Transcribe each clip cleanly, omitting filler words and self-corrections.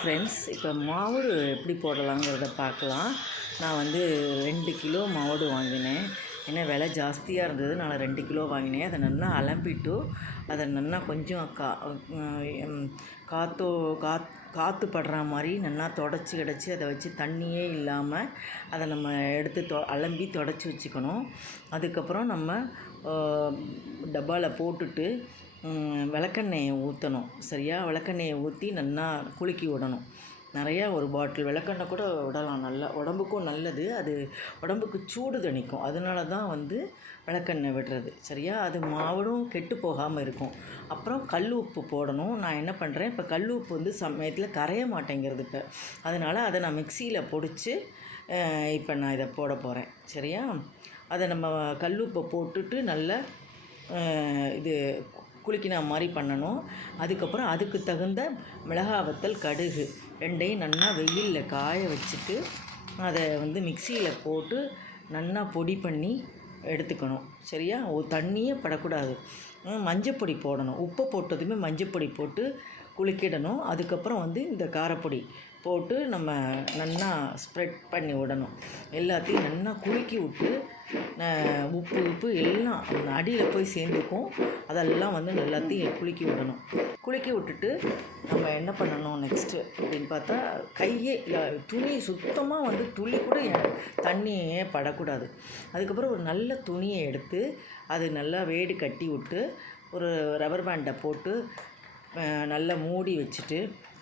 Friends, இப்போ மாவுடு எப்படி போடலாங்கிறத பார்க்கலாம். நான் வந்து 2 கிலோ மாவுடு வாங்கினேன். ஏன்னா விலை ஜாஸ்தியாக இருந்தது. நான் 2 கிலோ வாங்கினேன். அதை நல்லா அலம்பிட்டு அதை நல்லா கொஞ்சம் காற்று படுற மாதிரி நல்லா தொடச்சி கிடச்சி அதை வச்சு தண்ணியே இல்லாமல் அதை நம்ம எடுத்து அலம்பி தொடச்சி வச்சுக்கணும். அதுக்கப்புறம் நம்ம டப்பாவில் போட்டுட்டு விளக்கெண்ணெயை ஊற்றணும். சரியா? விளக்கெண்ணெயை ஊற்றி நல்லா குலுக்கி விடணும். நிறையா ஒரு பாட்டில் விளக்கெண்ணெய் கூட விடலாம். நல்லா உடம்புக்கும் நல்லது. அது உடம்புக்கு சூடு தணிக்கும். அதனால தான் வந்து விளக்கெண்ணெய் விடுறது. சரியா? அது மாவுடும் கெட்டு போகாமல் இருக்கும். அப்புறம் கல் உப்பு போடணும். நான் என்ன பண்ணுறேன், இப்போ கல் உப்பு வந்து சமயத்தில் கரைய மாட்டேங்கிறது. இப்போ அதனால் அதை நான் மிக்சியில் பொடிச்சு இப்போ நான் இதை போட போகிறேன். சரியா? அதை நம்ம கல் உப்பை போட்டுட்டு நல்லா இது குலுக்கினா மாதிரி பண்ணணும். அதுக்கப்புறம் அதுக்கு தகுந்த மிளகாய் வத்தல், கடுகு ரெண்டையும் நல்லா வெயிலில் காய வச்சுட்டு அதை வந்து மிக்சியில் போட்டு நல்லா பொடி பண்ணி எடுத்துக்கணும். சரியா? தண்ணியே படக்கூடாது. மஞ்சப்பொடி போடணும். உப்பு போட்டதுமே மஞ்சப்பொடி போட்டு குலுக்கிடணும். அதுக்கப்புறம் வந்து இந்த காரப்பொடி போட்டு நம்ம நல்லா ஸ்ப்ரெட் பண்ணி விடணும். எல்லாத்தையும் நல்லா குலுக்கி விட்டு உப்பு எல்லாம் அடியில் போய் சேர்ந்துக்கும். அதெல்லாம் வந்து எல்லாத்தையும் குலுக்கி விடணும். குலுக்கி விட்டுட்டு நம்ம என்ன பண்ணணும் நெக்ஸ்ட்டு அப்படின்னு பார்த்தா, கையே துணி சுத்தமாக வந்து துளி கூட தண்ணியே படக்கூடாது. அதுக்கப்புறம் ஒரு நல்ல துணியை எடுத்து அது நல்லா வேடி கட்டி விட்டு ஒரு ரப்பர் பேண்டை போட்டு நல்லா மூடி வச்சுட்டு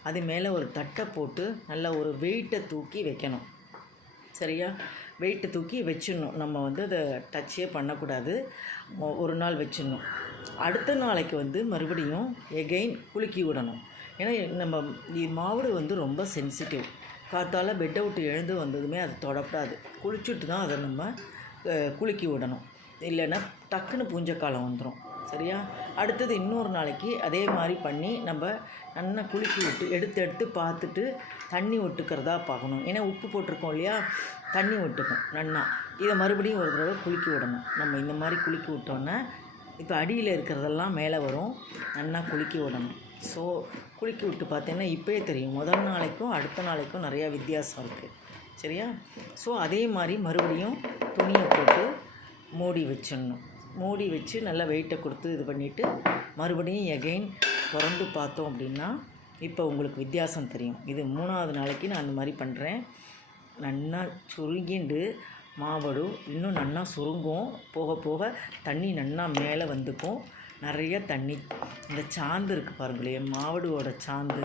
அது மேலே ஒரு தட்டை போட்டு நல்லா ஒரு வெயிட்டை தூக்கி வைக்கணும். சரியா? வெயிட்டை தூக்கி வச்சிடணும். நம்ம வந்து அதை டச்சே பண்ணக்கூடாது. ஒரு நாள் வச்சிடணும். அடுத்த நாளைக்கு வந்து மறுபடியும் எகெயின் குலுக்கி விடணும். ஏன்னா நம்ம மாவுடு வந்து ரொம்ப சென்சிட்டிவ். காத்தால பெட்டை விட்டு எழுந்து வந்ததுமே அதை தொடக்கூடாது. குளிச்சுட்டு தான் அதை நம்ம குலுக்கி விடணும். இல்லைன்னா டக்குன்னு பூஞ்சக்காலம் வந்துடும். சரியா? அடுத்தது இன்னொரு நாளைக்கு அதே மாதிரி பண்ணி நம்ம நல்லா குலுக்கி விட்டு எடுத்து பார்த்துட்டு தண்ணி விட்டுக்கிறதா பார்க்கணும். ஏன்னா உப்பு போட்டிருக்கோம் இல்லையா, தண்ணி விட்டுக்கும் நல்லா. இதை மறுபடியும் ஒரு தடவை குலுக்கி விடணும். நம்ம இந்த மாதிரி குலுக்கி விட்டோன்னா இப்போ அடியில் இருக்கிறதெல்லாம் மேலே வரும். நல்லா குலுக்கி விடணும். ஸோ குலுக்கி விட்டு பார்த்தீங்கன்னா இப்போயே தெரியும் முதல் நாளைக்கும் அடுத்த நாளைக்கும் நிறையா வித்தியாசம் இருக்குது. சரியா? ஸோ அதே மாதிரி மறுபடியும் துணியை போட்டு மூடி வச்சிடணும். மூடி வச்சு நல்லா வெயிட்டை கொடுத்து இது பண்ணிவிட்டு மறுபடியும் எகெயின் திறந்து பார்த்தோம் அப்படின்னா இப்போ உங்களுக்கு வித்தியாசம் தெரியும். இது 3ஆவது நாளைக்கு நான் அந்த மாதிரி பண்ணுறேன். நல்லா சுருங்கிண்டு மாவடு இன்னும் நல்லா சுருங்கும். போக போக தண்ணி நல்லா மேலே வந்துக்கும். நிறைய தண்ணி. இந்த சாந்து இருக்குது பாருங்களேன், மாவடுவோட சாந்து.